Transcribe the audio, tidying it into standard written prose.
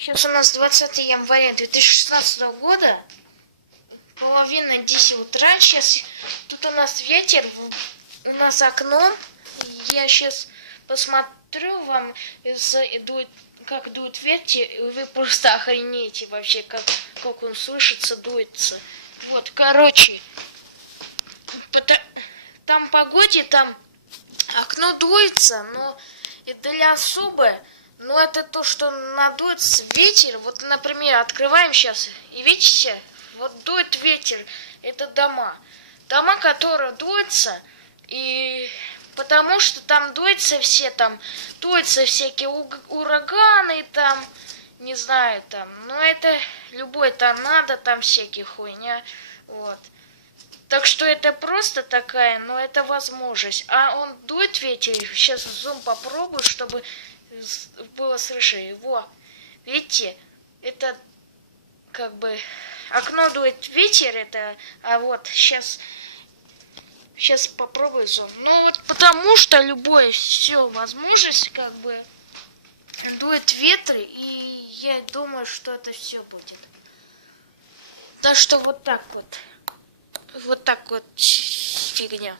Сейчас у нас 20 января 2016 года, половина 10 утра. Сейчас тут у нас ветер, у нас окно. Я сейчас посмотрю вам, как дует ветер, и вы просто охренеете вообще, как он слышится, дуется. Вот, короче, там погоде, там окно дуется, но это для особо. Но это то, что надуется ветер. Вот, например, открываем сейчас, и видите, вот дует ветер. Это дома. Дома, которые дуются, и потому что там дуются всякие ураганы, там, не знаю, там. Но это любой торнадо, там всякие хуйня, вот. Так что это просто такая, но это возможность. А он дует ветер, сейчас зум попробую, чтобы было слышно его. Видите, это как бы окно дует ветер, это, а вот сейчас попробую зум. Ну вот потому что любое все возможность, как бы дует ветер, и я думаю, что это все будет. Так что вот так вот фигня.